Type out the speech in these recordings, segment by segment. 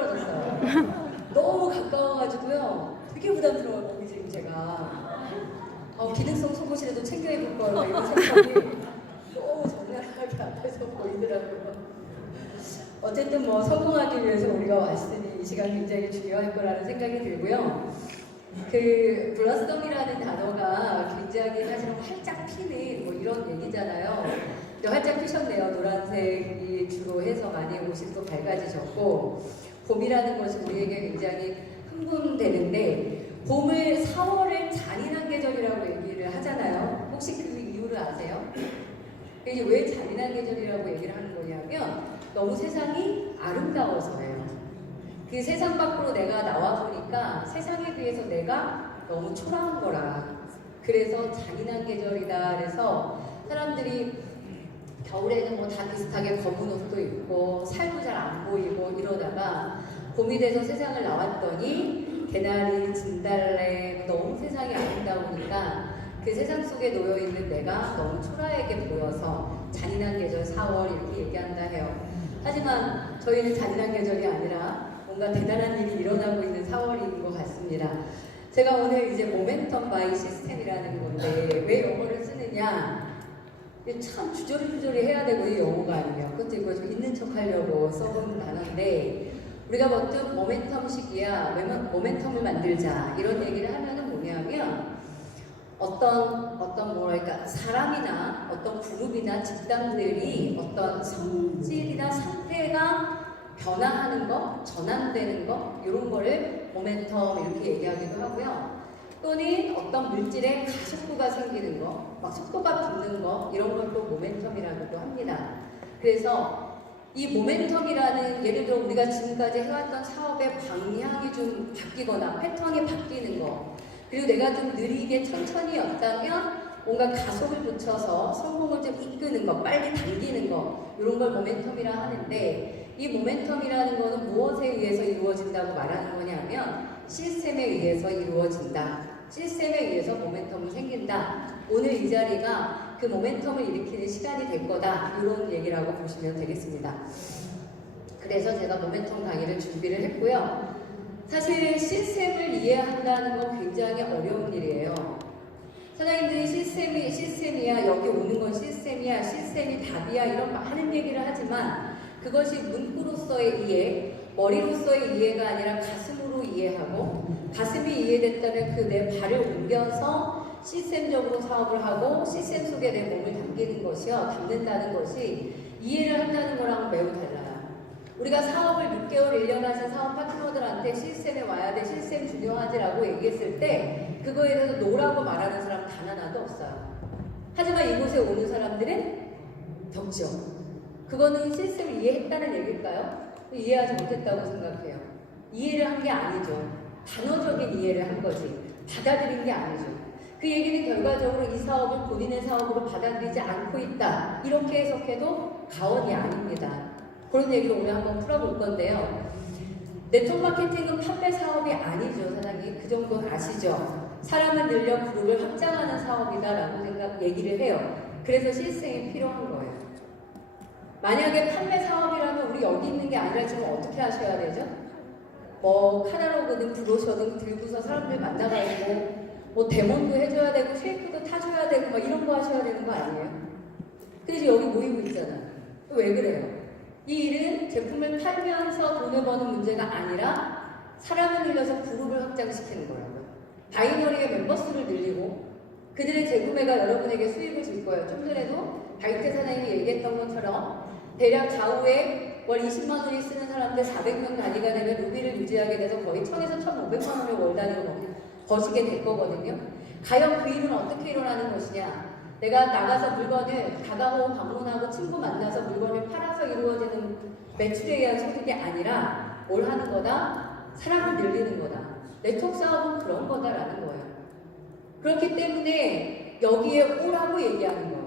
떨어졌어요. 너무 가까워가지고요. 되게 부담스러워요, 거기 지금 제가. 기능성 속옷이라도 챙겨 입을 걸, 막 이런 생각이 너무 적나라하게 앞에서 보이더라고요. 어쨌든 뭐 성공하기 위해서 우리가 왔으니 이 시간 굉장히 중요할 거라는 생각이 들고요. 그 블러썸이라는 단어가 굉장히 사실은 활짝 피는 뭐 이런 얘기잖아요. 활짝 피셨네요. 노란색이 주로 해서 많이 옷이 또 밝아지셨고, 봄이라는 것이 우리에게 굉장히 흥분되는데, 봄을 4월을 잔인한 계절이라고 얘기를 하잖아요. 혹시 그 이유를 아세요? 이게 왜 잔인한 계절이라고 얘기를 하는 거냐면, 너무 세상이 아름다워서예요. 그 세상 밖으로 내가 나와보니까 세상에 비해서 내가 너무 초라한 거라. 그래서 잔인한 계절이다. 그래서 사람들이 겨울에는 뭐 다 비슷하게 검은 옷도 입고 살도 잘 안 보이고 이러다가 봄이 돼서 세상을 나왔더니 개나리, 진달래 너무 세상이 아름다우니까 그 세상 속에 놓여있는 내가 너무 초라하게 보여서 잔인한 계절 4월 이렇게 얘기한다 해요. 하지만 저희는 잔인한 계절이 아니라 뭔가 대단한 일이 일어나고 있는 4월인 것 같습니다. 제가 오늘 이제 모멘텀 바이 시스템이라는 건데 왜 영어를 쓰느냐, 참 주저리주저리 해야 되고 이 영어가 아니면 그것도 이거 좀 있는 척 하려고 써본 단어인데, 우리가 보통 모멘텀식이야, 모멘텀을 만들자 이런 얘기를 하면은 뭐냐면 어떤 뭐랄까 사람이나 어떤 그룹이나 집단들이 어떤 성질이나 상태가 변화하는 것, 전환되는 것 이런 거를 모멘텀 이렇게 얘기하기도 하고요. 또는 어떤 물질의 가속도가 생기는 거, 막 속도가 붙는 거 이런 걸 또 모멘텀이라고도 합니다. 그래서 이 모멘텀이라는, 예를 들어 우리가 지금까지 해왔던 사업의 방향이 좀 바뀌거나 패턴이 바뀌는 거, 그리고 내가 좀 느리게 천천히였다면 뭔가 가속을 붙여서 성공을 좀 이끄는 거, 빨리 당기는 거 이런 걸 모멘텀이라 하는데, 이 모멘텀이라는 거는 무엇에 의해서 이루어진다고 말하는 거냐면 시스템에 의해서 이루어진다. 시스템에 의해서 모멘텀이 생긴다. 오늘 이 자리가 그 모멘텀을 일으키는 시간이 될 거다. 이런 얘기라고 보시면 되겠습니다. 그래서 제가 모멘텀 강의를 준비를 했고요. 사실 시스템을 이해한다는 건 굉장히 어려운 일이에요. 사장님들이 시스템이야, 여기 오는 건 시스템이야, 시스템이 답이야 이런 많은 얘기를 하지만 그것이 문구로서의 이해, 머리로서의 이해가 아니라 가슴으로 이해하고, 가슴이 이해됐다면 그 내 발을 옮겨서 시스템적으로 사업을 하고 시스템 속에 내 몸을 담는다는 것이 이해를 한다는 거랑 매우 달라요. 우리가 사업을 6개월, 1년 하신 사업 파트너들한테 시스템에 와야 돼, 시스템 중요하지라고 얘기했을 때 그거에 대해서 노라고 말하는 사람 단 하나도 없어요. 하지만 이곳에 오는 사람들은 덕죠. 그거는 시스템을 이해했다는 얘기일까요? 이해하지 못했다고 생각해요. 이해를 한 게 아니죠. 단어적인 이해를 한 거지. 받아들인 게 아니죠. 그 얘기는 결과적으로 이 사업을 본인의 사업으로 받아들이지 않고 있다. 이렇게 해석해도 가언이 아닙니다. 그런 얘기를 오늘 한번 풀어볼 건데요. 네트워크 마케팅은 판매 사업이 아니죠, 사장님. 그 정도는 아시죠? 사람을 늘려 그룹을 확장하는 사업이다라고 얘기를 해요. 그래서 시스템이 필요한 거예요. 만약에 판매 사업이라면 우리 여기 있는 게 아니라 지금 어떻게 하셔야 되죠? 뭐 카탈로그든 브로셔든 들고서 사람들 만나가지고 뭐 데모도 해줘야 되고 쉐이크도 타줘야 되고 막 이런 거 하셔야 되는 거 아니에요? 근데 여기 모이고 있잖아요. 왜 그래요? 이 일은 제품을 팔면서 돈을 버는 문제가 아니라 사람을 늘려서 그룹을 확장시키는 거라고요. 바이너리의 멤버수를 늘리고 그들의 재구매가 여러분에게 수익을 줄 거예요. 좀 전에도 바이트 사장님이 얘기했던 것처럼 대략 좌우에 월 20만 원이 쓰는 사람들 400명 단위가 되면 루비를 유지하게 돼서 거의 1000에서 1500만 원을 월 단위로 버시게 될 거거든요. 과연 그 일은 어떻게 일어나는 것이냐? 내가 나가서 물건을 다가오고 방문하고 친구 만나서 물건을 팔아서 이루어지는 매출에 의한 소득이 아니라 뭘 하는 거다? 사람을 늘리는 거다. 네트워크 사업은 그런 거다라는 거예요. 그렇기 때문에 여기에 오라고 얘기하는 거예요.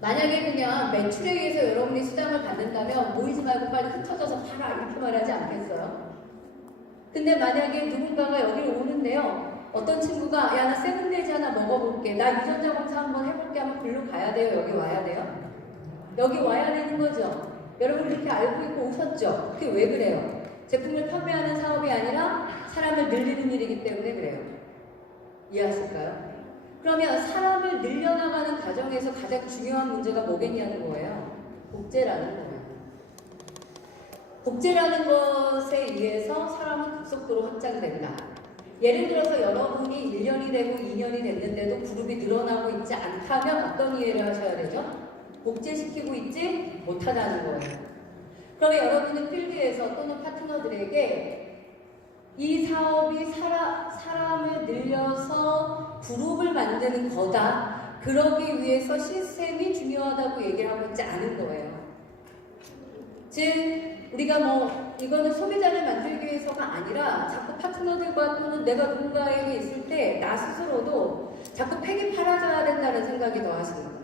만약에 그냥 매출에 의해서 여러분이 수당을 받는다면 모이지 말고 빨리 흩어져서 팔아 이렇게 말하지 않겠어요? 근데 만약에 누군가가 여기를 오는데요. 어떤 친구가 야 나 세븐데이즈 하나 먹어볼게, 나 유전자 검사 한번 해볼게 하면 글로 가야 돼요? 여기 와야 돼요? 여기 와야 되는 거죠. 여러분 그렇게 알고 있고 오셨죠? 그게 왜 그래요? 제품을 판매하는 사업이 아니라 사람을 늘리는 일이기 때문에 그래요. 이해하실까요? 그러면 사람을 늘려나가는 과정에서 가장 중요한 문제가 뭐겠냐는 거예요. 복제라는 거예요. 복제라는 것에 의해서 사람은 급속도로 확장된다. 예를 들어서 여러분이 1년이 되고 2년이 됐는데도 그룹이 늘어나고 있지 않다면 어떤 이해를 하셔야 되죠? 복제시키고 있지 못하다는 거예요. 그러면 여러분은 필드에서 또는 파트너들에게 이 사업이 사람을 늘려서 그룹을 만드는 거다. 그러기 위해서 시스템이 중요하다고 얘기를 하고 있지 않은 거예요. 즉 우리가 이거는 소비자를 만들기 위해서가 아니라 자꾸 파트너들과 또는 내가 누군가에게 있을 때 나 스스로도 자꾸 팩이 팔아줘야 된다는 생각이 더 하시는 거예요.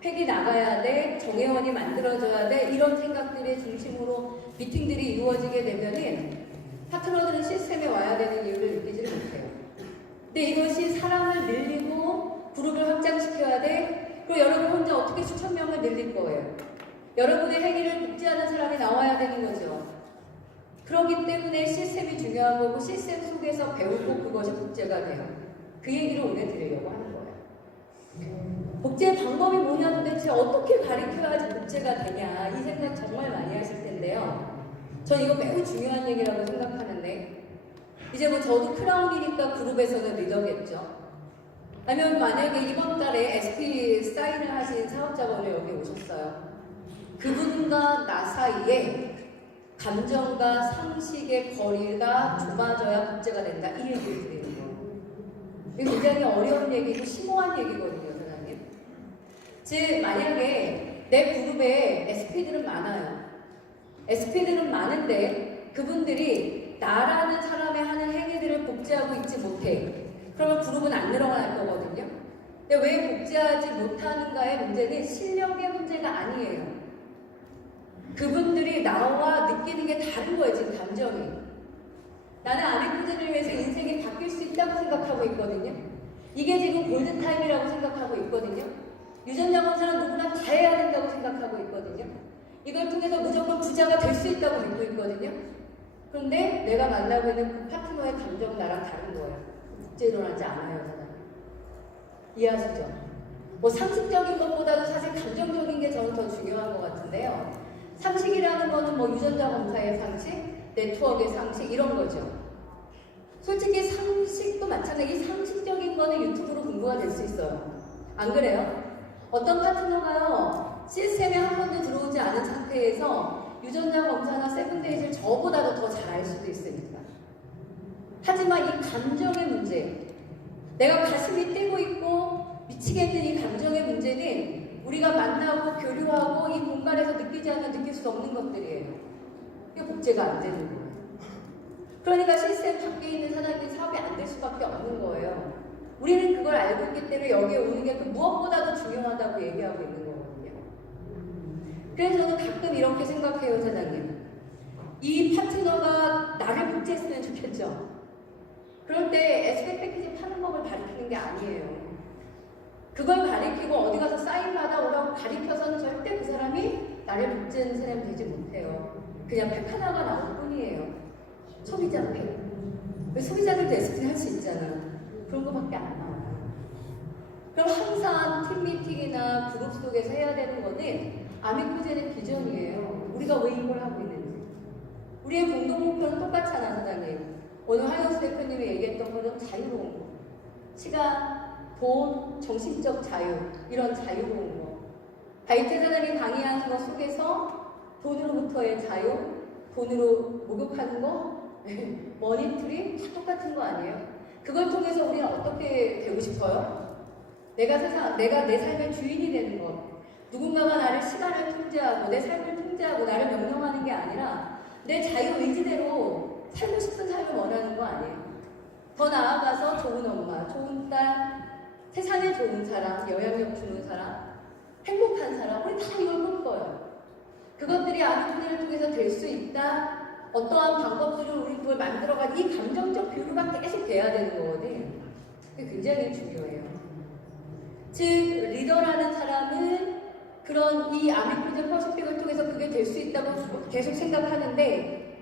팩이 나가야 돼, 정회원이 만들어져야 돼, 이런 생각들의 중심으로 미팅들이 이루어지게 되면은 파트너들은 시스템에 와야 되는 이유를 느끼지를 못해요. 근데 이것이 사람을 늘리고 그룹을 확장시켜야 돼. 그리고 여러분 혼자 어떻게 수천 명을 늘릴 거예요. 여러분의 행위를 복제하는 사람이 나와야 되는 거죠. 그렇기 때문에 시스템이 중요한 거고 시스템 속에서 배우고 그것이 복제가 돼요. 그 얘기를 오늘 드리려고 하는 거예요. 복제 방법이 뭐냐, 도대체 어떻게 가르쳐야지 복제가 되냐, 이 생각 정말 많이 하실 텐데요. 전 이거 매우 중요한 얘기라고 생각하는데, 이제 저도 크라운이니까 그룹에서는 리더겠죠. 아니면 만약에 이번 달에 SP 사인을 하신 사업자가 오늘 여기 오셨어요. 그분과 나 사이에 감정과 상식의 거리가 좁아져야 복제가 된다, 이 얘기를 드리는 거예요. 이게 굉장히 어려운 얘기고 심오한 얘기거든요, 사장님. 즉 만약에 내 그룹에 SP들은 많아요. SP들은 많은데 그분들이 나라는 사람의 하는 행위들을 복제하고 있지 못해. 그러면 그룹은 안 늘어날 거거든요. 근데 왜 복제하지 못하는가의 문제는 실력의 문제가 아니에요. 그분들이 나와 느끼는 게 다른 거예요, 지금 감정이. 나는 아미코즈를 위해서 인생이 바뀔 수 있다고 생각하고 있거든요. 이게 지금 골든타임이라고 생각하고 있거든요. 유전자 검사는 누구나 다 해야 된다고 생각하고 있거든요. 이걸 통해서 무조건 부자가 될 수 있다고 믿고 있거든요. 그런데 내가 만나고 있는 그 파트너의 감정은 나랑 다른 거예요. 복제 일어나지 않아요, 사장님. 이해하시죠? 상식적인 것보다도 사실 감정적인 게 저는 더 중요한 것 같은데요. 상식이라는 거는 유전자 검사의 상식, 네트워크의 상식, 이런 거죠. 솔직히 상식도 마찬가지. 이 상식적인 거는 유튜브로 공부가 될 수 있어요. 안 그래요? 어떤 파트너가요, 시스템에 한 번도 들어오지 않은 상태에서 유전자 검사나 세븐데이즈를 저보다도 더 잘할 수도 있으니까. 하지만 이 감정의 문제, 내가 가슴이 뛰고 있고 미치겠는 이 감정의 문제는 우리가 만나고 교류하고 이 공간에서 느끼지 않으면 느낄 수 없는 것들이에요. 이게 복제가 안 되는 거예요. 그러니까 시스템 밖에 있는 사장님 사업이 안 될 수밖에 없는 거예요. 우리는 그걸 알고 있기 때문에 여기에 오는 게 그 무엇보다도 중요하다고 얘기하고 있는 거거든요. 그래서 저는 가끔 이렇게 생각해요, 사장님. 이 파트너가 나를 복제했으면 좋겠죠. 그럴 때 SP 패키지 파는 법을 가르치는 게 아니에요. 그걸 가리키고 어디 가서 사인 받아오라고 가리켜서는 절대 그 사람이 나를 복제하는 사람이 되지 못해요. 그냥 팩 하나가 나올 뿐이에요. 소비자 팩. 왜 소비자들도 SP 할 수 있잖아. 그런 거밖에 안 나와요. 그럼 항상 팀 미팅이나 그룹 속에서 해야 되는 거는 아미코제의 비전이에요. 우리가 왜 이걸 하고 있는지. 우리의 공동 목표는 똑같잖아, 사장님. 오늘 하영수 대표님이 얘기했던 거는 자유로운 거. 시간, 돈, 정신적 자유, 이런 자유로운 거. 바이트 사장님이 강의하는 것 속에서 돈으로부터의 자유, 돈으로 목욕하는 거, 머니트리, 다 똑같은 거 아니에요? 그걸 통해서 우리는 어떻게 되고 싶어요? 내가 내 삶의 주인이 되는 것. 누군가가 나를 시간을 통제하고 내 삶을 통제하고 나를 명령하는 게 아니라 내 자유 의지대로 살고 싶은 삶을 원하는 거 아니에요? 더 나아가서 좋은 엄마, 좋은 딸, 세상에 좋은 사람, 영향력 주는 사람, 행복한 사람, 우리 다 이걸 꿈꿔요. 그것들이 아미코제를 통해서 될 수 있다. 어떠한 방법들을 우리 그걸 만들어가는 이 감정적 교류가 계속 돼야 되는 거거든. 그게 굉장히 중요해요. 즉 리더라는 사람은 그런 이 아미프리즘 퍼시픽을 통해서 그게 될 수 있다고 계속 생각하는데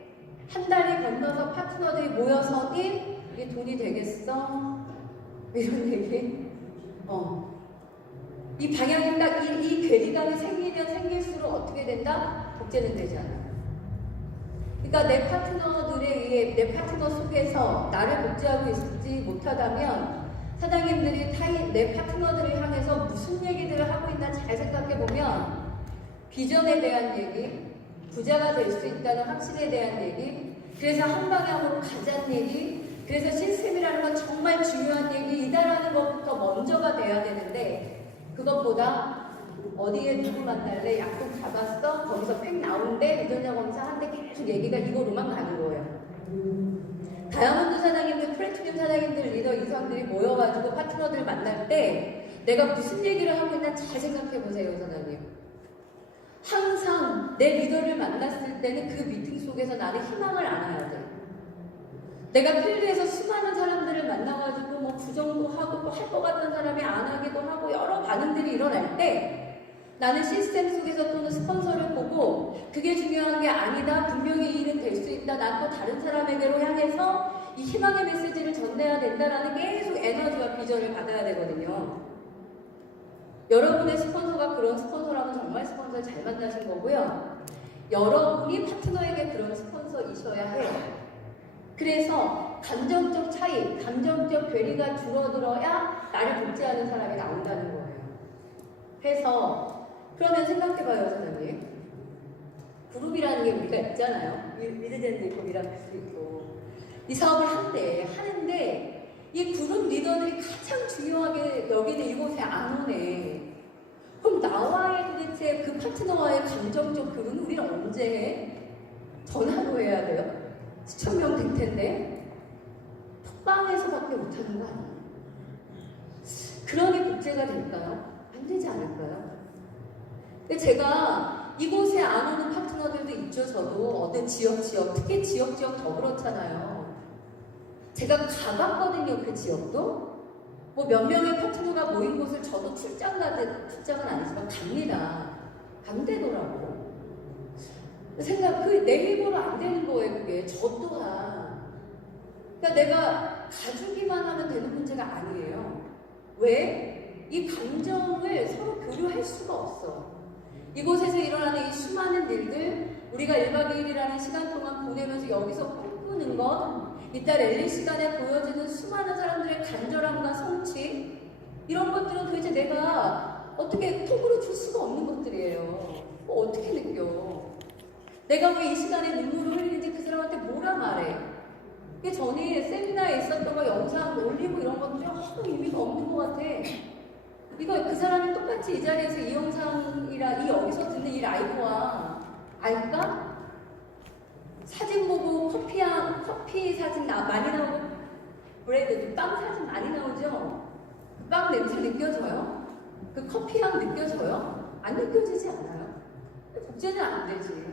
한 달이 건너서 파트너들이 모여서니 이게 돈이 되겠어? 이런 얘기. 이 방향이 딱 이 괴리감이 생기면 생길수록 어떻게 된다? 복제는 되지 않아. 그러니까 내 파트너들에 의해 내 파트너 속에서 나를 복제하고 있지 못하다면 사장님들이 내 파트너들을 향해서 무슨 얘기들을 하고 있나 잘 생각해보면 비전에 대한 얘기, 부자가 될 수 있다는 확신에 대한 얘기, 그래서 한 방향으로 가자는 얘기, 그래서 시스템이라는 건 정말 중요한 얘기이다라는 것부터 먼저가 돼야 되는데 그것보다 어디에 누구 만날래? 약속 잡았어? 거기서 팩 나온대? 유전자 검사한데 계속 얘기가 이거로만 가는 거예요. 다이아몬드 사장님들, 플래티늄 사장님들, 리더 이사들이 모여가지고 파트너들 만날 때 내가 무슨 얘기를 하고 있나 잘 생각해 보세요, 사장님. 항상 내 리더를 만났을 때는 그 미팅 속에서 나는 희망을 안아야 돼. 내가 필드에서 수많은 사람들을 만나가지고 뭐 부정도 하고 또 할 것 같은 사람이 안 하기도 하고 여러 반응들이 일어날 때 나는 시스템 속에서 또는 스폰서를 보고 그게 중요한 게 아니다. 분명히 이 일은 될 수 있다. 난 또 다른 사람에게로 향해서 이 희망의 메시지를 전해야 된다라는 계속 에너지와 비전을 받아야 되거든요. 여러분의 스폰서가 그런 스폰서라면 정말 스폰서를 잘 만나신 거고요. 여러분이 파트너에게 그런 스폰서이셔야 해요. 그래서 감정적 차이, 감정적 괴리가 줄어들어야 나를 복제하는 사람이 나온다는 거예요. 해서 그러면 생각해봐요, 사장님. 그룹이라는 게 우리가 있잖아요. 리드젠드 그룹이라는 것도 있고 이 사업을 하는데 이 그룹 리더들이 가장 중요하게 여기는 이곳에 안 오네. 그럼 나와의 도대체 그 파트너와의 감정적 교류는 우리는 언제 해? 전화로 해야 돼요? 수천 명 될 텐데 톡방에서밖에 못하는 거 아니에요? 그러니 복제가 될까요? 안 되지 않을까요? 근데 제가 이곳에 안 오는 파트너들도 있죠. 저도 어느 지역 특히 지역 더 그렇잖아요. 제가 가봤거든요. 그 지역도 뭐 몇 명의 파트너가 모인 곳을 저도 출장은 아니지만 갑니다. 간대더라고. 내 힘으로 안 되는 거예요. 그게 저 또한. 그러니까 내가 가주기만 하면 되는 문제가 아니에요. 왜? 이 감정을 서로 교류할 수가 없어. 이곳에서 일어나는 이 수많은 일들, 우리가 1박 2일이라는 시간 동안 보내면서 여기서 꿈꾸는 것, 이따 랠리 시간에 보여지는 수많은 사람들의 간절함과 성취, 이런 것들은 도대체 내가 어떻게 톡으로 줄 수가 없는 것들이에요. 어떻게 느껴? 내가 왜 이 시간에 눈물을 흘리는지 그 사람한테 뭐라 말해? 이게 전에 세미나에 있었던 거 영상 올리고 이런 것들이 아무 의미가 없는 것 같아. 이거 그 사람이 똑같이 이 자리에서 이 영상이랑 여기서 듣는 이 라이브와 알까? 사진 보고 커피 사진 많이 나오고 브레드 빵 사진 많이 나오죠? 그 빵 냄새 느껴져요? 그 커피 향 느껴져요? 안 느껴지지 않아요? 복제는 안 되지.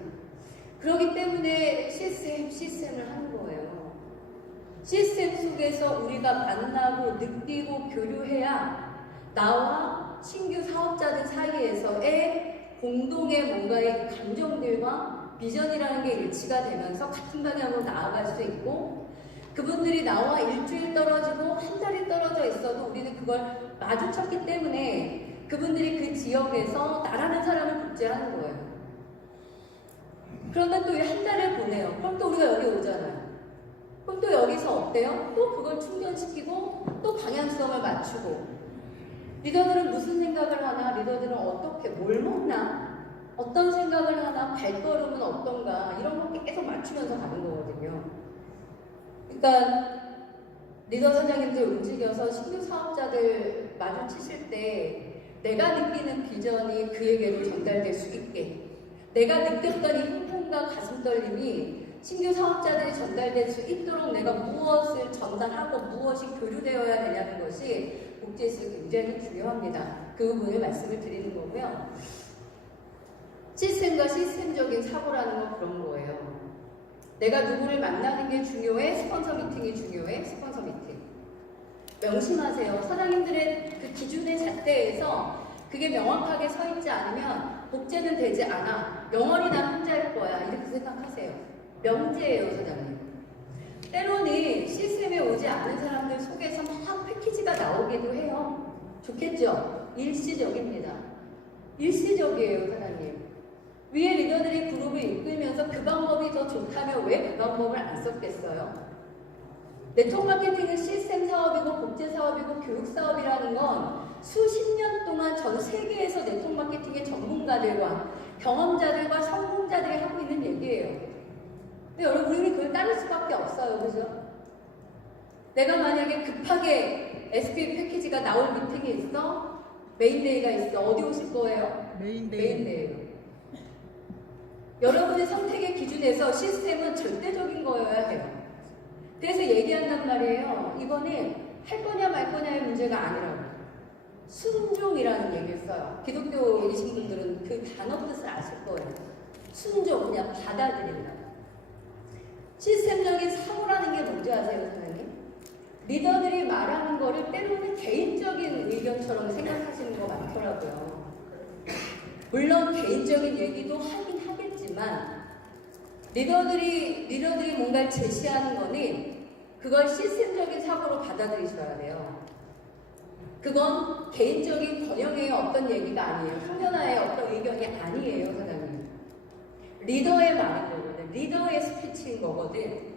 그렇기 때문에 시스템을 하는 거예요. 시스템 속에서 우리가 만나고 느끼고 교류해야 나와 신규 사업자들 사이에서의 공동의 뭔가의 감정들과 비전이라는 게 일치가 되면서 같은 방향으로 나아갈 수 있고 그분들이 나와 일주일 떨어지고 한 달이 떨어져 있어도 우리는 그걸 마주쳤기 때문에 그분들이 그 지역에서 나라는 사람을 복제하는 거예요. 그런데 또 한 달을 보내요. 그럼 또 우리가 여기 오잖아요. 그럼 또 여기서 어때요? 또 그걸 충전시키고 또 방향성을 맞추고 리더들은 무슨 생각을 하나? 리더들은 어떻게 뭘 먹나? 어떤 생각을 하나? 발걸음은 어떤가? 이런 거 계속 맞추면서 가는 거거든요. 그러니까 리더 사장님들 움직여서 신규 사업자들 마주치실 때 내가 느끼는 비전이 그에게로 전달될 수 있게 내가 느꼈던 이 흥분과 가슴 떨림이 신규 사업자들이 전달될 수 있도록 내가 무엇을 전달하고 무엇이 교류되어야 되냐는 것이 복제에서 굉장히 중요합니다. 그 부분을 말씀을 드리는 거고요. 시스템과 시스템적인 사고라는 건 그런 거예요. 내가 누구를 만나는 게 중요해? 스폰서 미팅이 중요해? 스폰서 미팅. 명심하세요. 사장님들의 그 기준의 잣대에서 그게 명확하게 서 있지 않으면 복제는 되지 않아. 영원히 난 혼자일 거야. 이렇게 생각하세요. 명제예요, 사장님. 때로는 시스템에 오지 않은 사람들 속에서 막 패키지가 나오기도 해요. 좋겠죠? 일시적입니다. 일시적이에요, 사장님. 위에 리더들이 그룹을 이끌면서 그 방법이 더 좋다면 왜 그 방법을 안 썼겠어요? 네트워크 마케팅은 시스템 사업이고 복제 사업이고 교육 사업이라는 건 수십 년 동안 전 세계에서 네트워크 마케팅의 전문가들과 경험자들과 성공자들이 하고 있는 얘기예요. 근데 여러분, 우리는 그걸 따를 수밖에 없어요. 그죠? 내가 만약에 급하게 SP 패키지가 나올 미팅이 있어? 메인데이가 있어. 어디 오실 거예요? 메인데이. 여러분의 선택의 기준에서 시스템은 절대적인 거여야 해요. 그래서 얘기한단 말이에요. 이거는 할 거냐 말 거냐의 문제가 아니라고. 순종이라는 얘기를 써요. 기독교이신 분들은 그 단어 뜻을 아실 거예요. 순종, 그냥 받아들인다. 시스템적인 사고라는 게 뭔지 아세요, 사장님? 리더들이 말하는 거를 때로는 개인적인 의견처럼 생각하시는 거 많더라고요. 물론 개인적인 얘기도 하긴 하겠지만 리더들이 뭔가를 제시하는 거는 그걸 시스템적인 사고로 받아들이셔야 돼요. 그건 개인적인 번영의 어떤 얘기가 아니에요. 성견아의 어떤 의견이 아니에요, 사장님. 리더의 말인 거거든. 리더의 스피치인 거거든.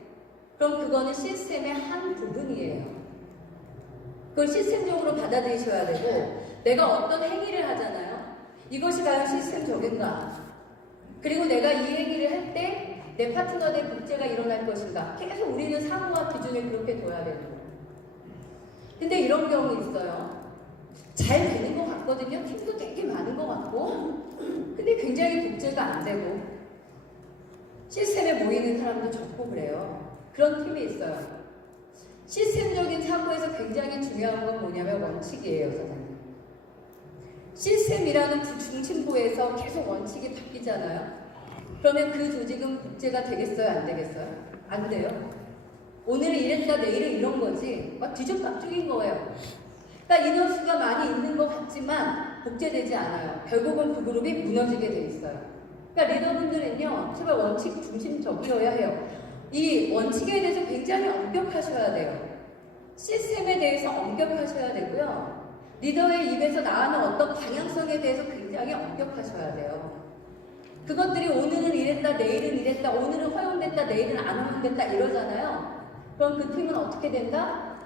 그럼 그거는 시스템의 한 부분이에요. 그걸 시스템적으로 받아들이셔야 되고, 내가 어떤 행위를 하잖아요. 이것이 과연 시스템적인가? 그리고 내가 이 행위를 할 때 내 파트너의 복제가 일어날 것인가? 계속 우리는 사고와 기준을 그렇게 둬야 되는 거예요. 근데 이런 경우 있어요. 잘 되는 것 같거든요. 팀도 되게 많은 것 같고, 근데 굉장히 복제가 안 되고, 시스템에 모이는 사람도 적고 그래요. 그런 팀이 있어요. 시스템적인 사고에서 굉장히 중요한 건 뭐냐면 원칙이에요, 사장님. 시스템이라는 중심부에서 계속 원칙이 바뀌잖아요. 그러면 그 조직은 복제가 되겠어요, 안 되겠어요? 안 돼요. 오늘은 이랬다, 내일은 이런 거지. 막 뒤죽박죽인 거예요. 그러니까 인원수가 많이 있는 것 같지만 복제되지 않아요. 결국은 그 그룹이 무너지게 돼 있어요. 그러니까 리더분들은요, 제발 원칙 중심적이어야 해요. 이 원칙에 대해서 굉장히 엄격하셔야 돼요. 시스템에 대해서 엄격하셔야 되고요. 리더의 입에서 나가는 어떤 방향성에 대해서 굉장히 엄격하셔야 돼요. 그것들이 오늘은 이랬다, 내일은 이랬다, 오늘은 허용됐다, 내일은 안 허용됐다 이러잖아요. 그럼 그 팀은 어떻게 된다?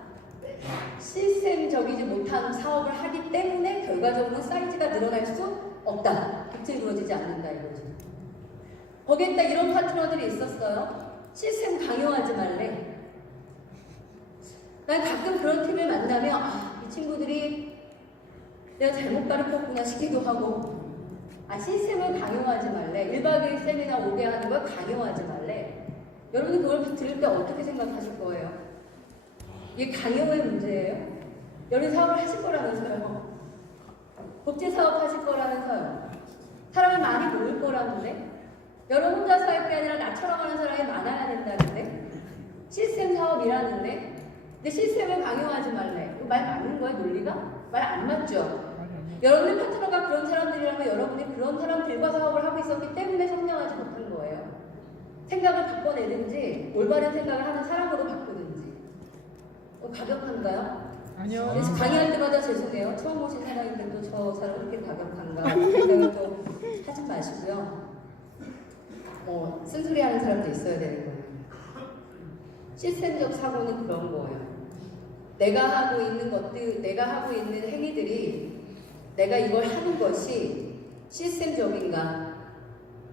시스템적이지 못한 사업을 하기 때문에 결과적으로 사이즈가 늘어날 수 없다. 객체가 이루어지지 않는다 이거죠. 거기에다 이런 파트너들이 있었어요. 시스템 강요하지 말래. 난 가끔 그런 팀을 만나면 이 친구들이 내가 잘못 가르쳤구나 싶기도 하고, 시스템을 강요하지 말래. 1박 2일 세미나 오게 하는 걸 강요하지 말래. 여러분이 그걸 들을 때 어떻게 생각하실 거예요? 이게 강요의 문제예요? 여러분 사업을 하실 거라면서요. 복제 사업 하실 거라면서요. 사람이 많이 모일 거라는데. 여러분 혼자서 할 게 아니라 나처럼 하는 사람이 많아야 된다는데. 시스템 사업이라는데. 근데 시스템을 강요하지 말래. 말 맞는 거야, 논리가? 말 안 맞죠? 여러분의 파트너가 그런 사람들이라면 여러분이 그런 사람들과 사업을 하고 있었기 때문에 성장하지 못한 거예요. 생각을 바꿔내든지 올바른 생각을 하는 사람으로 바꾸든지. 가격한가요? 아니요. 그래서 강의할 때마다 죄송해요. 처음 오신 사람인데 또 저 사람 그렇게 가격한가 생각을 또 하지 마시고요. 쓴소리 하는 사람도 있어야 되는 거예요. 시스템적 사고는 그런 거예요. 내가 하고 있는 것들, 내가 하고 있는 행위들이 내가 이걸 하는 것이 시스템적인가,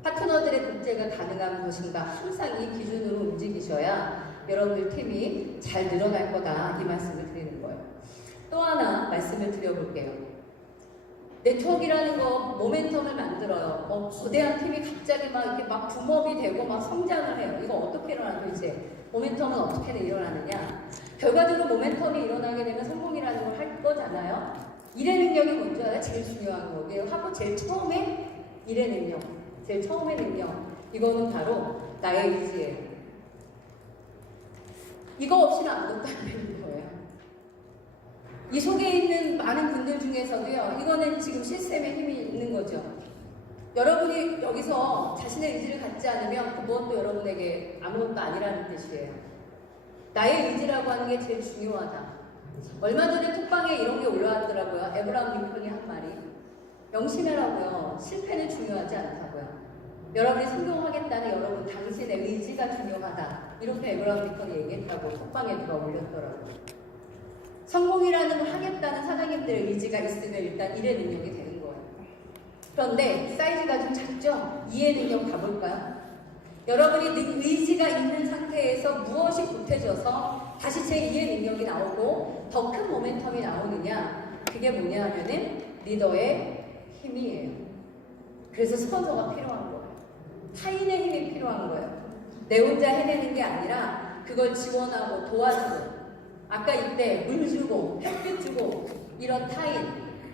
파트너들의 복제가 가능한 것인가, 항상 이 기준으로 움직이셔야 여러분들 팀이 잘 늘어날 거다, 이 말씀을 드리는 거예요. 또 하나 말씀을 드려볼게요. 네트워크라는 거 모멘텀을 만들어요. 거대한 팀이 갑자기 막 이렇게 막 붐업이 되고 막 성장을 해요. 이거 어떻게 일어나 도대체? 모멘텀은 어떻게 일어나느냐? 결과적으로 모멘텀이 일어나게 되면 성공이라는 걸 할 거잖아요. 일의 능력이 뭔지 알아요? 제일 중요한 거예요. 하고 제일 처음에 일의 능력, 제일 처음의 능력. 이거는 바로 나의 의지예요. 이거 없이는 아무것도 안 되는 거예요. 이 속에 있는 많은 분들 중에서도요, 이거는 지금 시스템에 힘이 있는 거죠. 여러분이 여기서 자신의 의지를 갖지 않으면 그것도 여러분에게 아무것도 아니라는 뜻이에요. 나의 의지라고 하는 게 제일 중요하다. 얼마 전에 톡방에 이런 게 올라왔더라고요. 에브라함 링컨이 한 말이. 명심해라고요. 실패는 중요하지 않다고요. 여러분이 성공하겠다는 여러분 당신의 의지가 중요하다. 이렇게 에브라함 링컨이 얘기했다고 톡방에 누가 올렸더라고요. 성공이라는 걸 하겠다는 사장님들의 의지가 있으면 일단 일의 능력이 되는 거예요. 그런데 사이즈가 좀 작죠? 이해 능력 가볼까요? 여러분이 의지가 있는 상태에서 무엇이 보태져서 다시 제 이해 능력이 나오고 더 큰 모멘텀이 나오느냐, 그게 뭐냐 하면은 리더의 힘이에요. 그래서 스폰서가 필요한 거예요. 타인의 힘이 필요한 거예요. 내 혼자 해내는 게 아니라 그걸 지원하고 도와주고, 아까 이때 물 주고 햇빛 주고 이런 타인,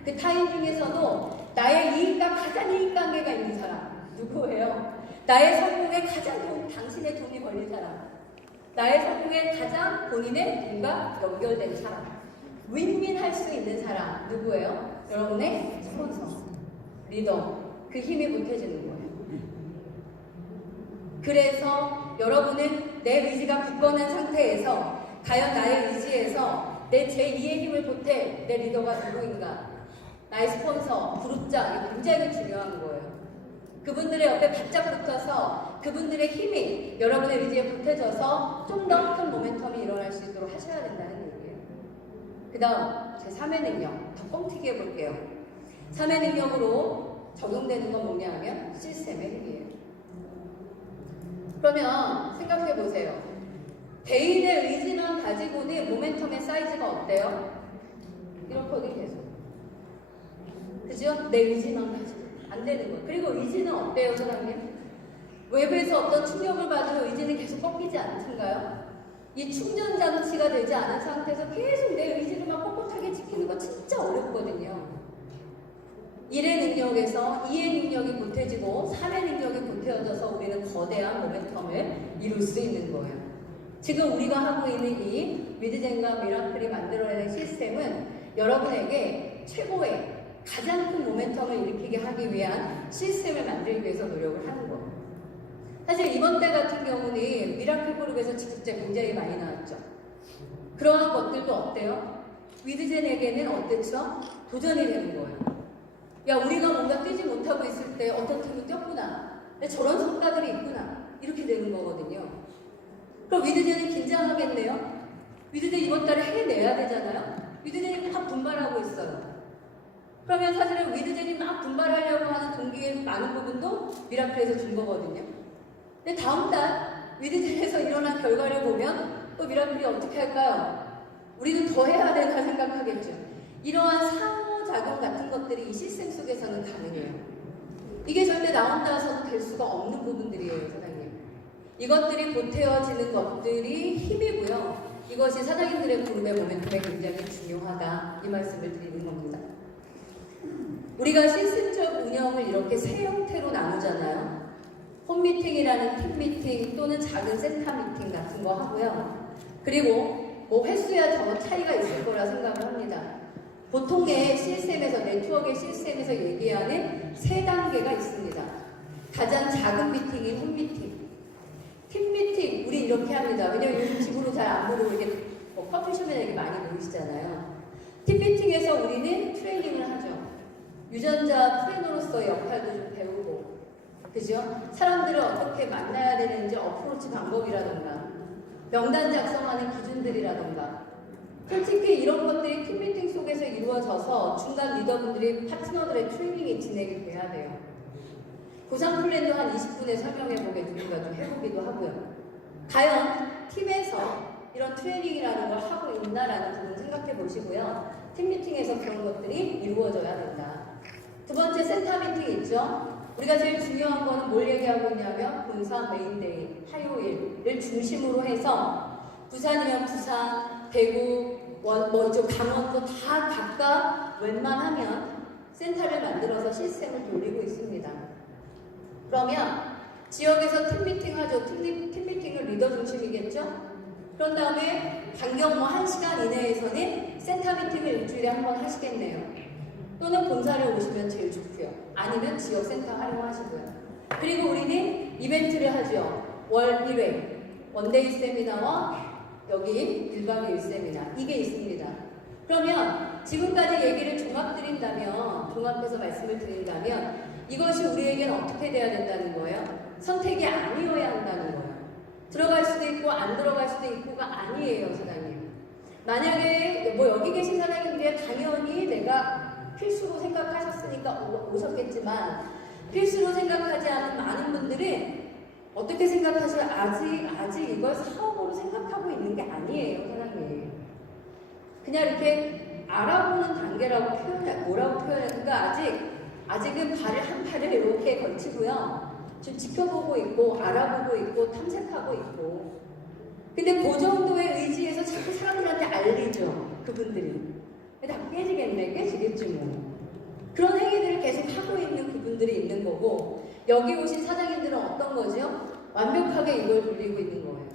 그 타인 중에서도 나의 이익과 가장 이익관계가 있는 사람 누구예요? 나의 성공에 가장 당신의 돈이 걸린 사람, 나의 성공에 가장 본인의 돈과 연결된 사람, 윈윈할 수 있는 사람 누구예요? 여러분의 스폰서, 리더, 그 힘이 보태지는 거예요. 그래서 여러분은 내 의지가 굳건한 상태에서 과연 나의 의지에서 내 제2의 힘을 보탤 내 리더가 누구인가? 나의 스폰서, 그룹장, 이게 굉장히 중요한 거예요. 그분들의 옆에 바짝 붙어서 그분들의 힘이 여러분의 의지에 보태져서 좀 더 큰 모멘텀이 일어날 수 있도록 하셔야 된다는 얘기예요. 그 다음 제 3의 능력, 더 뻥튀기 해볼게요. 3의 능력으로 적용되는 건 뭐냐 하면 시스템의 힘이에요. 그러면 생각해 보세요. 개인의 의지만 가지고는 모멘텀의 사이즈가 어때요? 이렇거든 계속. 그죠? 내 의지만 가지고 안 되는 거예요. 그리고 의지는 어때요, 사장님? 외부에서 어떤 충격을 받으면 의지는 계속 꺾이지 않던가요? 이 충전 장치가 되지 않은 상태에서 계속 내 의지를만 꼿꼿하게 지키는 거 진짜 어렵거든요. 1의 능력에서 2의 능력이 보태지고 3의 능력이 보태어져서 우리는 거대한 모멘텀을 이룰 수 있는 거예요. 지금 우리가 하고 있는 이 위드젠과 미라클이 만들어내는 시스템은 여러분에게 최고의 가장 큰 모멘텀을 일으키게 하기 위한 시스템을 만들기 위해서 노력을 하는 거예요. 사실 이번 때 같은 경우는 미라클 그룹에서 직접제 굉장히 많이 나왔죠. 그러한 것들도 어때요? 위드젠에게는 어땠죠? 도전이 되는 거예요. 야, 우리가 뭔가 뛰지 못하고 있을 때 어떤 팀은 뛰었구나. 저런 성과들이 있구나. 이렇게 되는 거거든요. 그럼 위드젠은 긴장하겠네요? 위드젠 이번 달에 해내야 되잖아요? 위드젠이 막 분발하고 있어요. 그러면 사실은 위드젠이 막 분발하려고 하는 동기의 많은 부분도 미라클에서 준 거거든요. 근데 다음 달 위드젠에서 일어난 결과를 보면 또 미라클이 어떻게 할까요? 우리는 더 해야 되나 생각하겠죠. 이러한 상호작용 같은 것들이 이 시스템 속에서는 가능해요. 이게 절대 나 혼자서도 될 수가 없는 부분들이에요, 사장님. 이것들이 보태어지는 것들이 힘이고요. 이것이 사장님들의 그룹의 모멘텀에 굉장히 중요하다. 이 말씀을 드리는 겁니다. 우리가 시스템적 운영을 이렇게 세 형태로 나누잖아요. 홈미팅이라는 팀미팅 또는 작은 센터 미팅 같은 거 하고요. 그리고 뭐 횟수야 저 차이가 있을 거라 생각을 합니다. 보통의 시스템에서, 네트워크의 시스템에서 얘기하는 세 단계가 있습니다. 가장 작은 미팅인 홈미팅. 팀미팅, 우리 이렇게 합니다. 왜냐면 요즘 집으로 잘 안 모르고 이렇게 커피숍에 이렇게 많이 모이시잖아요. 팀미팅에서 우리는 트레이닝을 하죠. 유전자 트레이너로서의 역할도 좀 배우고, 그죠? 사람들을 어떻게 만나야 되는지 어프로치 방법이라던가, 명단 작성하는 기준들이라던가, 솔직히 이런 것들이 팀미팅 속에서 이루어져서 중간 리더분들이 파트너들의 트레이닝이 진행이 돼야 돼요. 구상 플랜도 한 20분에 설명해보게 누군가 좀 해보기도 하고요. 과연 팀에서 이런 트레이닝이라는 걸 하고 있나라는 부분 생각해 보시고요. 팀미팅에서 그런 것들이 이루어져야 된다. 두 번째 센터 미팅 있죠? 우리가 제일 중요한 거는 뭘 얘기하고 있냐면 본사 메인데이, 화요일을 중심으로 해서 부산이면 부산, 대구, 강원도 다 각각 웬만하면 센터를 만들어서 시스템을 돌리고 있습니다. 그러면 지역에서 팀미팅 하죠. 팀미팅은 리더 중심이겠죠? 그런 다음에 간격 1시간 이내에서는 센터 미팅을 일주일에 한 번 하시겠네요. 또는 본사를 오시면 제일 좋고요. 아니면 지역센터 활용하시고요. 그리고 우리는 이벤트를 하죠. 월 1회 원데이 세미나와 여기 1박 2일 세미나 이게 있습니다. 그러면 지금까지 얘기를 종합해서 말씀을 드린다면 이것이 우리에게는 어떻게 돼야 된다는 거예요? 선택이 아니어야 한다는 거예요. 들어갈 수도 있고 안 들어갈 수도 있고가 아니에요, 사장님. 만약에 뭐 여기 계신 사장님들이 당연히 내가 필수로 생각하셨으니까 오셨겠지만 필수로 생각하지 않은 많은 분들은 어떻게 생각하세요? 아직 이걸 사업으로 생각하고 있는 게 아니에요, 사장님. 그냥 이렇게 알아보는 단계라고 뭐라고 표현할까? 아직은 한 팔을 이렇게 걸치고요. 좀 지켜보고 있고, 알아보고 있고, 탐색하고 있고. 근데 그 정도의 의지에서 자꾸 사람들한테 알리죠, 그분들이. 다 깨지겠지 뭐. 그런 행위들을 계속 하고 있는 그분들이 있는 거고, 여기 오신 사장님들은 어떤 거죠? 완벽하게 이걸 돌리고 있는 거예요.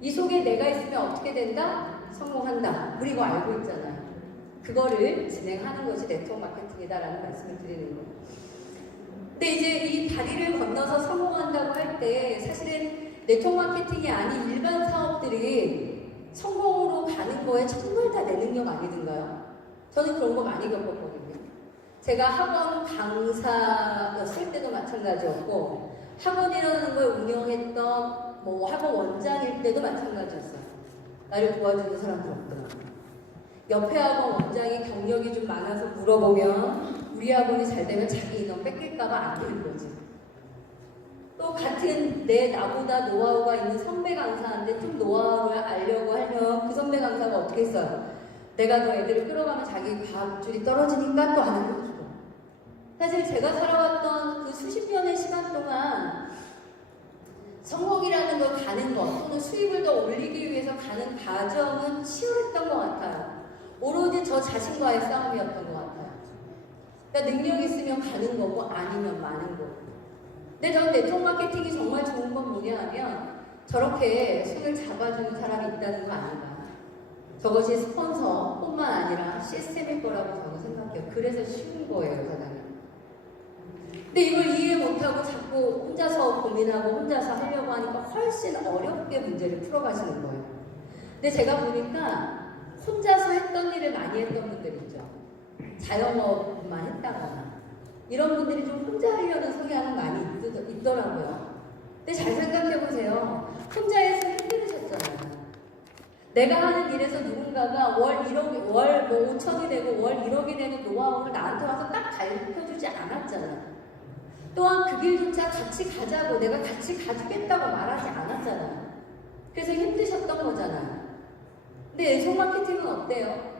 이 속에 내가 있으면 어떻게 된다? 성공한다. 우리 이거 알고 있잖아요. 그거를 진행하는 것이 네트워크 마케팅이다라는 말씀을 드리는 거예요. 근데 이제 이 다리를 건너서 성공한다고 할 때 사실은 네트워크 마케팅이 아닌 일반 사업들이 성공으로 가는 거에 정말 다 내 능력 아니든가요? 저는 그런 거 많이 겪었거든요. 제가 학원 강사였을 때도 마찬가지였고 학원이라는 걸 운영했던 뭐 학원 원장일 때도 마찬가지였어요. 나를 도와주는 사람들 없더라고요. 옆에 학원 원장이 경력이 좀 많아서 물어보면 우리 학원이 잘 되면 자기 인원 뺏길까봐 안 되는 거지. 또 같은 나보다 노하우가 있는 선배 강사한테 좀 노하우를 알려고 하면 그 선배 강사가 어떻게 했어요? 내가 더 애들을 끌어가면 자기 과학줄이 떨어지니까 또 안 알려주고. 사실 제가 살아왔던 그 수십 년의 시간 동안 성공이라는 걸 가는 것 또는 수입을 더 올리기 위해서 가는 과정은 치열했던 것 같아요. 오로지 저 자신과의 싸움이었던 것 같아요. 그러니까 능력 있으면 가는 거고 아니면 마는 거고. 근데 저는 네트워크 마케팅이 정말 좋은 건 뭐냐 하면 저렇게 손을 잡아주는 사람이 있다는 거 아닌가. 저것이 스폰서뿐만 아니라 시스템일 거라고 저는 생각해요. 그래서 쉬운 거예요, 사장님. 근데 이걸 이해 못하고 자꾸 혼자서 고민하고 혼자서 하려고 하니까 훨씬 어렵게 문제를 풀어가시는 거예요. 근데 제가 보니까 혼자서 했던 일을 많이 했던 분들 있죠. 자영업만 했다거나 이런 분들이 좀 혼자 하려는 성향은 많이 있더라고요. 근데 잘 생각해보세요. 혼자 해서 힘들으셨잖아요. 내가 하는 일에서 누군가가 월 5천이 되고 월 1억이 되는 노하우를 나한테 와서 딱 가르쳐주지 않았잖아요. 또한 그 길조차 같이 가자고 내가 같이 가주겠다고 말하지 않았잖아요. 그래서 힘드셨던 거잖아요. 근데 네트워크 마케팅은 어때요?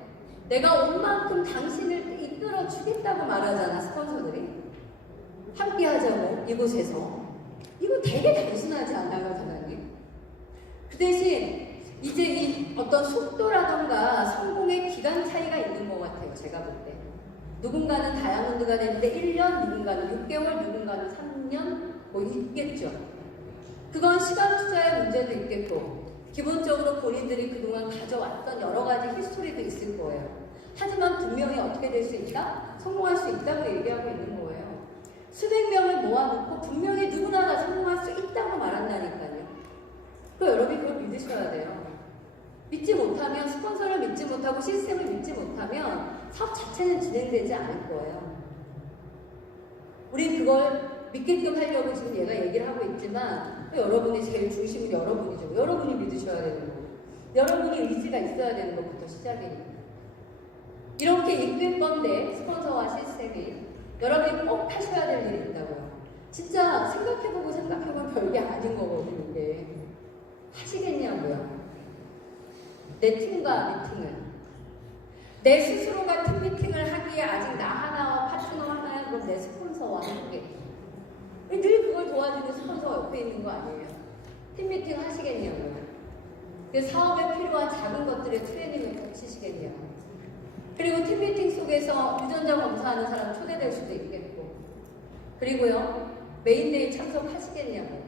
내가 온 만큼 당신을 이끌어 주겠다고 말하잖아, 스폰서들이. 함께 하자고, 이곳에서. 이거 되게 단순하지 않나요, 사장님? 그 대신 이제 이 어떤 속도라던가 성공의 기간 차이가 있는 것 같아요, 제가 볼 때. 누군가는 다이아몬드가 되는데 1년, 누군가는 6개월, 누군가는 3년, 뭐 있겠죠. 그건 시간 투자의 문제도 있겠고, 기본적으로 본인들이 그동안 가져왔던 여러 가지 히스토리도 있을 거예요. 하지만 분명히 어떻게 될 수 있다? 성공할 수 있다고 얘기하고 있는 거예요. 수백 명을 모아놓고 분명히 누구나 다 성공할 수 있다고 말한다니까요. 여러분이 그걸 믿으셔야 돼요. 믿지 못하면, 스폰서를 믿지 못하고 시스템을 믿지 못하면 사업 자체는 진행되지 않을 거예요. 우린 그걸 믿게끔 하려고 지금 얘가 얘기를 하고 있지만 여러분이 제일 중심은 여러분이죠. 여러분이 믿으셔야 되는 거고 여러분이 의지가 있어야 되는 것부터 시작이니까. 이렇게 이끌 건데 스폰서와 시스템이 여러분이 꼭 하셔야 될 일이 있다고요. 진짜 생각해보면 별게 아닌 거거든요. 이게 하시겠냐고요. 내 팀과 미팅을, 내 스스로가 팀 미팅을 하기에 아직 나 하나와 파트너 하나야. 그럼 내 스폰서와 함께 늘 그걸 도와주는 스폰서가 옆에 있는 거 아니에요? 팀 미팅 하시겠냐고요. 그 사업에 필요한 작은 것들의 트레이닝을 거치시겠냐고. 그리고 팀 미팅 속에서 유전자 검사하는 사람 초대될 수도 있겠고, 그리고요 메인데이 참석하시겠냐고.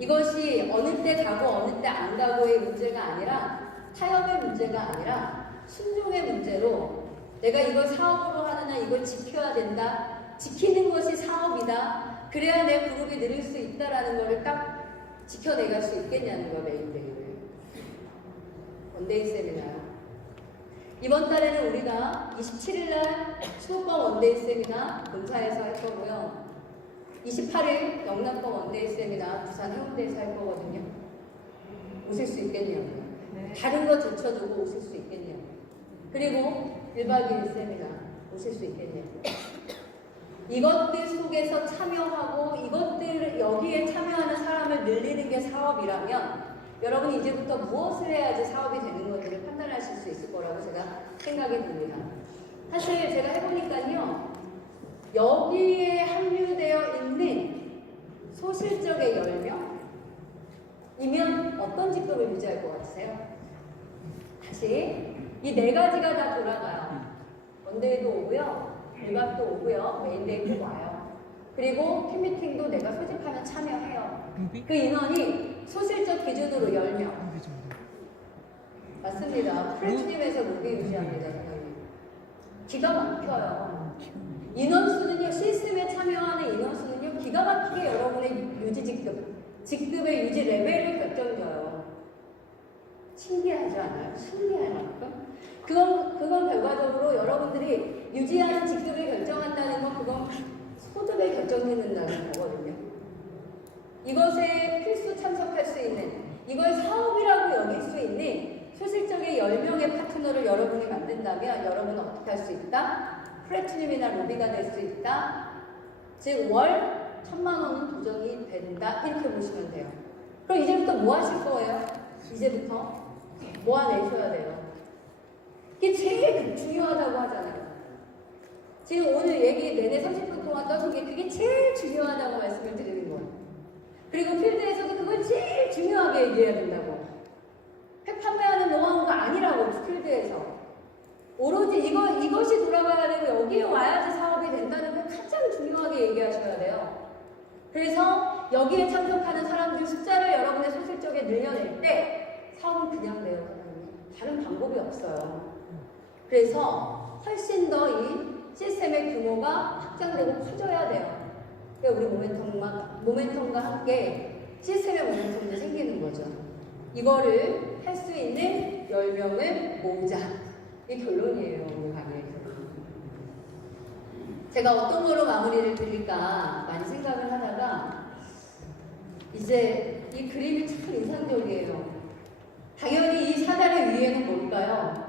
이것이 어느 때 가고 어느 때 안 가고의 문제가 아니라 타협의 문제가 아니라 순종의 문제로 내가 이걸 사업으로 하느냐, 이걸 지켜야 된다, 지키는 것이 사업이다, 그래야 내 그룹이 늘릴 수 있다라는 거를 딱 지켜내갈 수 있겠냐는 거예요. 메인데이를. 원데이 세미나. 이번 달에는 우리가 27일날 수도권 원데이 세미나 본사에서 할 거고요. 28일 영남권 원데이 세미나 부산 해운대에서 할 거거든요. 오실 수 있겠냐고요. 네. 다른 거 제쳐두고 오실 수 있겠냐고요. 그리고 1박 2일 세미나 오실 수 있겠냐고요. 이것들 속에서 참여하고 이것들 여기에 참여하는 사람을 늘리는 게 사업이라면 여러분이 이제부터 무엇을 해야지 사업이 되는 건지를 판단하실 수 있을 거라고 제가 생각이 듭니다. 사실 제가 해보니까요, 여기에 함유되어 있는 소실적의 10명이면 어떤 직급을 유지할 것 같으세요? 다시 이 네 가지가 다 돌아가요. 원데이도 오고요, 1박도 오고요, 메인데이도 와요. 그리고 팬미팅도 내가 소집하면 참여해요. 그 인원이 소실적 기준으로 10명. 맞습니다. 프레츠님에서 로비 유지합니다, 사장님. 기가 막혀요. 인원수는요, 시스템에 참여하는 인원수는요, 기가 막히게 여러분의 유지 직급의 유지 레벨을 결정져요. 신기하지 않아요? 신기할 만큼? 그건 결과적으로 여러분들이 유지하는 직급을 결정한다는 건 그건 소득을 결정짓는다는 거거든요. 이것에 필수 참석할 수 있는, 이걸 사업이라고 여길 수 있는 소실적의 10명의 파트너를 여러분이 만든다면 여러분은 어떻게 할 수 있다? 플래티늄이나 루비가 될 수 있다. 즉 월 1000만 원은 도전이 된다. 이렇게 보시면 돼요. 그럼 이제부터 뭐 하실 거예요? 이제부터 모아내셔야 돼요. 이게 제일 중요하다고 하잖아요. 지금 오늘 얘기 내내 30분 동안 떠든 게 그게 제일 중요하다고 말씀을 드리는 거예요. 그리고 필드에서도 그걸 제일 중요하게 얘기해야 된다고. 팩 판매하는 노하우가 아니라고, 필드에서. 오로지 이것이 돌아가야 되고 여기에 와야지 사업이 된다는 걸 가장 중요하게 얘기하셔야 돼요. 그래서 여기에 참석하는 사람들 숫자를 여러분의 소실적에 늘려낼 때 사업은 그냥 돼요, 사장님. 다른 방법이 없어요. 그래서 훨씬 더 이 시스템의 규모가 확장되고 커져야 돼요. 우리 모멘텀과 함께 시스템의 모멘텀도 생기는 거죠. 이거를 할 수 있는 10명을 모으자. 이게 결론이에요, 오늘 강의에서. 제가 어떤 걸로 마무리를 드릴까 많이 생각을 하다가 이제 이 그림이 참 인상적이에요. 당연히 이 사다리 위에는 뭘까요?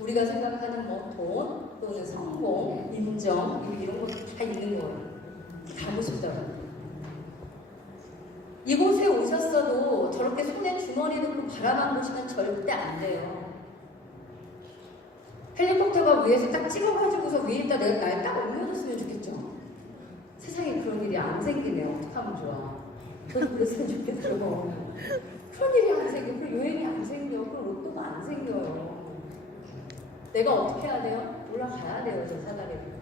우리가 생각하는 뭐 돈 또는 성공, 인정 이런 것도 다 있는 거예요. 가고 싶다고. 이곳에 오셨어도 저렇게 손에 주머니 넣고 바라만 보시면 절대 안 돼요. 헬리콥터가 위에서 딱 찍어가지고서 위에다 내가 날 딱 올려줬으면 좋겠죠. 세상에 그런 일이 안 생기네요. 어떡하면 좋아. 저도 그랬으면 좋겠어. 그런 일이 안 생겨. 그 여행이 안 생겨. 그 로또가 안 생겨요. 내가 어떻게 해야 돼요? 올라가야 돼요, 저 사다리를.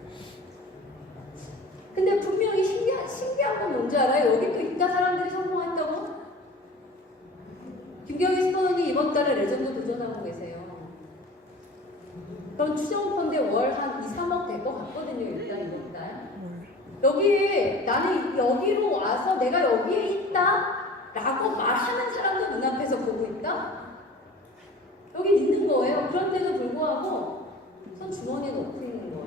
근데 분명히 신기한 건 뭔지 알아요? 여기 또 이따 사람들이 성공했다고? 김경희 스포너님 이번 달에 레전드 도전하고 계세요. 그럼 추정컨대 월 한 2, 3억 될 것 같거든요, 일단 이번 달. 여기에, 나는 여기로 와서 내가 여기에 있다? 라고 말하는 사람도 눈앞에서 보고 있다? 여기 있는 거예요. 그런데도 불구하고 손 주머니에 넣고 있는 거예요.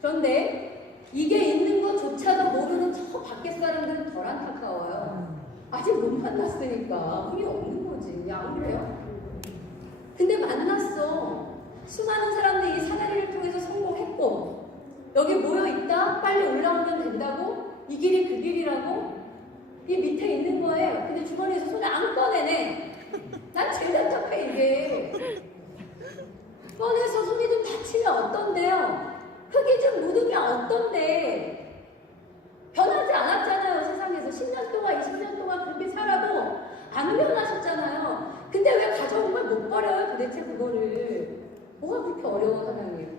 그런데 이게 있는 것조차도 모르는 저 밖에 사람들은 덜 안타까워요. 아직 못 만났으니까 운이 없는 거지. 안 그래요? 근데 만났어. 수많은 사람들이 이 사다리를 통해서 성공했고 여기 모여있다? 빨리 올라오면 된다고? 이 길이 그 길이라고? 이 밑에 있는 거예요. 근데 주머니에서 손을 안 꺼내네. 난 제일 답답해, 이게. 꺼내서 손이 좀 다치면 어떤데요? 흙이 좀 묻으면 어떤데? 변하지 않았잖아요, 세상에서. 10년 동안, 20년 동안 그렇게 살아도 안 변하셨잖아요. 근데 왜 가져온 걸 못 버려요, 도대체 그거를? 뭐가 그렇게 어려워, 사장님?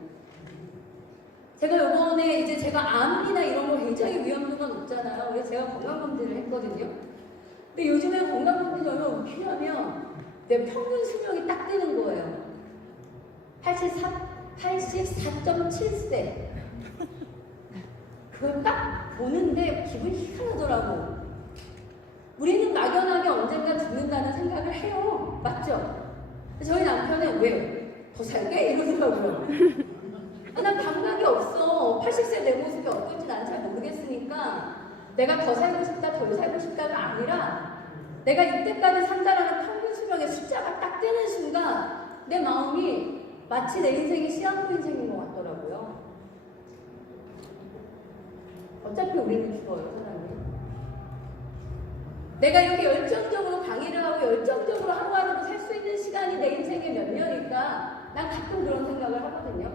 제가 요번에 제가 암이나 이런 거 굉장히 위험도가 높잖아요. 그래서 제가 건강검진을 했거든요. 근데 요즘에 건강검진이 얼마나 웃기냐면 내 평균 수명이 딱 뜨는 거예요. 84.7세. 그걸 딱 보는데 기분이 희한하더라고. 우리는 막연하게 언젠가 죽는다는 생각을 해요. 맞죠? 저희 남편은 왜? 더 살게? 이러더라고요. 난 감각이 없어. 80세 내 모습이 어떨지 난 잘 모르겠으니까 내가 더 살고 싶다, 덜 살고 싶다가 아니라 내가 이때까지 산다라는 평균 수명의 숫자가 딱 뜨는 순간 내 마음이 마치 내 인생이 시한부 인생인 것 같더라고요. 어차피 우리는 죽어요, 사람이. 내가 이렇게 열정적으로 강의를 하고 열정적으로 하루하루도 살 수 있는 시간이 내 인생에 몇 년일까? 난 가끔 그런 생각을 하거든요.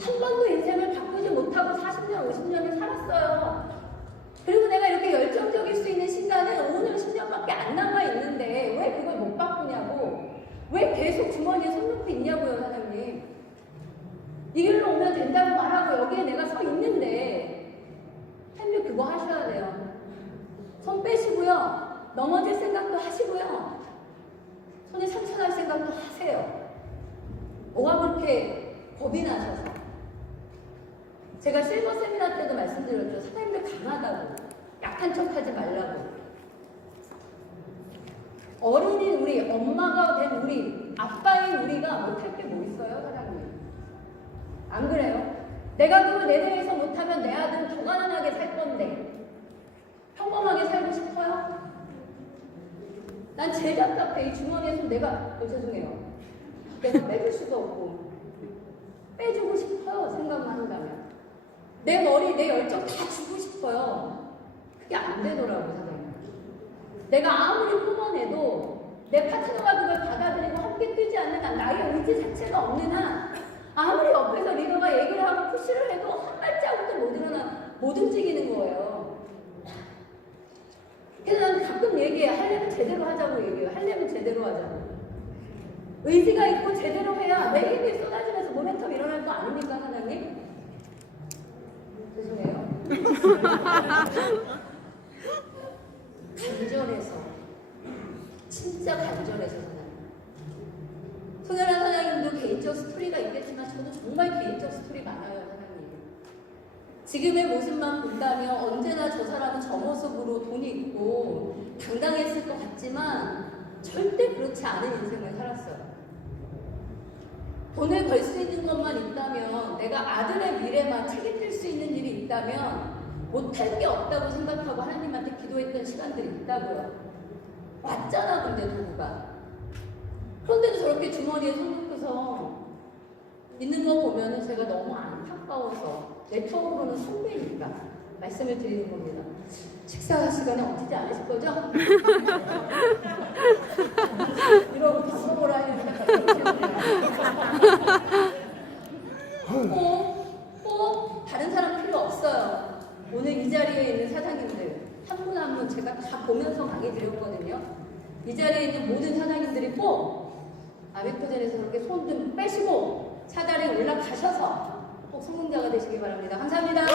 한 번도 인생을 바꾸지 못하고 40년, 50년을 살았어요. 그리고 내가 이렇게 열정적일 수 있는 시간은 5년, 10년밖에 안 남아있는데 왜 그걸 못 바꾸냐고. 왜 계속 주머니에 손 놓고 있냐고요, 사장님. 이 길로 오면 된다고 말하고 여기에 내가 서 있는데 사장님 그거 하셔야 돼요. 손 빼시고요. 넘어질 생각도 하시고요. 손에 상처 날 생각도 하세요. 뭐가 그렇게 겁이 나셔서. 제가 실버 세미나 때도 말씀드렸죠. 사장님들 강하다고. 약한 척 하지 말라고. 어른인 우리, 엄마가 된 우리, 아빠인 우리가 못할 게 뭐 있어요, 사장님? 안 그래요? 내가 그걸 내 대해서 못하면 내 아들은 더 가난하게 살 건데 평범하게 살고 싶어요? 난 제일 답답해. 이 주머니에서 내가 죄송해요. 내가 빼줄 수도 없고 빼주고 싶어요. 생각만 한다면 내 머리, 내 열정 다 주고 싶어요. 그게 안 되더라고요, 사장님. 내가 아무리 뿜어내도 내 파트너가 그걸 받아들이고 함께 뛰지 않는 한, 나의 의지 자체가 없는 한, 아무리 옆에서 리더가 얘기를 하고 푸시를 해도 한 발자국도 못 움직이는 거예요. 그래서 난 가끔 얘기해. 하려면 제대로 하자고 얘기해요. 하려면 제대로 하자고. 의지가 있고 제대로 해야 내 힘이 쏟아지면서 모멘텀 일어날 거 아닙니까, 사장님? 죄송해요. 간절해서. 진짜 간절해서 사장님. 송현아 사장님도 개인적 스토리가 있겠지만 저도 정말 개인적 스토리 많아요, 사장님. 지금의 모습만 본다면 언제나 저 사람은 저 모습으로 돈이 있고 당당했을 것 같지만 절대 그렇지 않은 인생을 살았어요. 돈을 벌 수 있는 것만 있다면, 내가 아들의 미래만 책임질 수 있는 일이 있다면 못할 게 없다고 생각하고 하나님한테 기도했던 시간들이 있다고요. 왔잖아, 근데 도구가. 그런데도 저렇게 주머니에 손 넣고서 있는 거 보면은 제가 너무 안타까워서 네트워크로는 선배니까 말씀을 드리는 겁니다. 식사 시간에 엉키지 않으실 거죠? 이러고 밥 먹으라 하니까 꼭 다른 사람 필요 없어요. 오늘 이 자리에 있는 사장님들 한 분 한 분 제가 다 보면서 강의 드렸거든요. 이 자리에 있는 모든 사장님들이 꼭 아비토젠에서 그렇게 손 좀 빼시고 사다리에 올라가셔서 꼭 성공자가 되시기 바랍니다. 감사합니다.